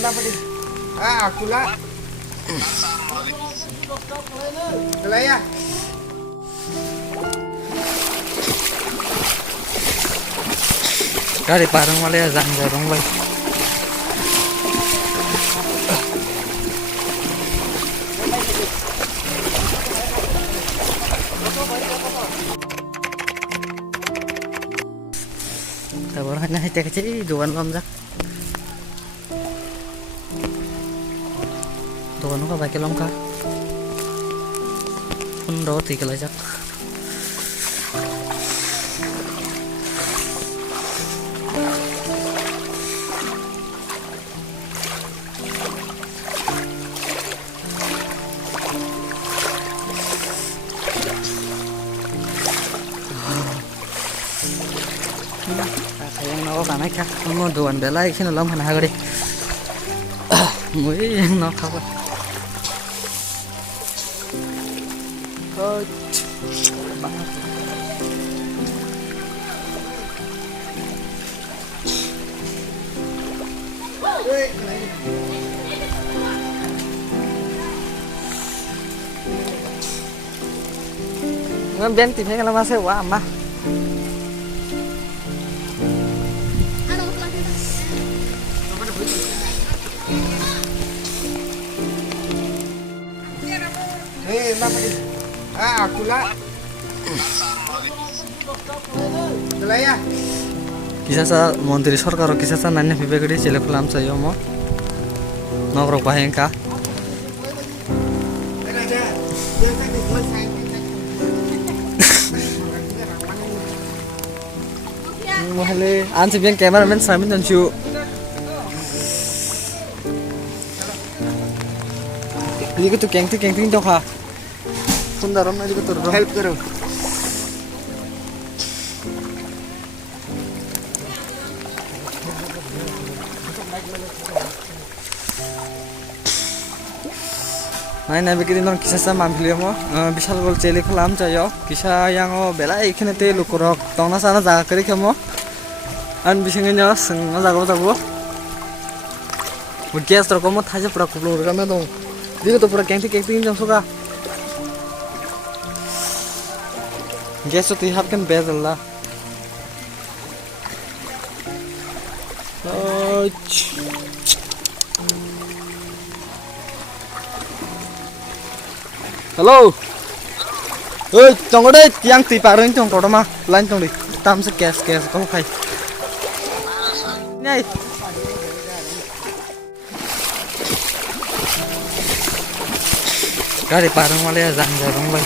Napadi. Kula. Kula ya. Kali parang malaya zang jarong bay. Kabar na hite kasi duwan lamjak. Duwan ka ba kilom ka? Pundo tikalajak. Kayang nako kanay ka mo duwan bela ikin lam hana gari mui no khaba ngan ben tìm thấy cái lama sewa mà Napadi. Kula. Kula ya. Kisah sa Mantri Sarkar kisah sa nanya pibegedi cile kulam sayo mo nogrok bahengka mohale ansi bien cameraman Simon Janchu ini tuh kengting dong ha sundaram na juga turun Help karo. Nah, bikin orang kisah sama ambil mo, bisa gol celi kelam cayo, kisah yang bela ikan itu lukurok, tongna sana jaga kiri kamu, an bisa ngenyos, jaga apa? Gas terkomo taja pura kuplur kami dong, dia tuh pura kengting jam suka, gas tuh tihap kan bezal lah. Halo, tunggu deh, yang tipe orang tunggu mah, lain tunggu deh, tam se gas kau kai. Nih, kali parang malaya zang jarong bay.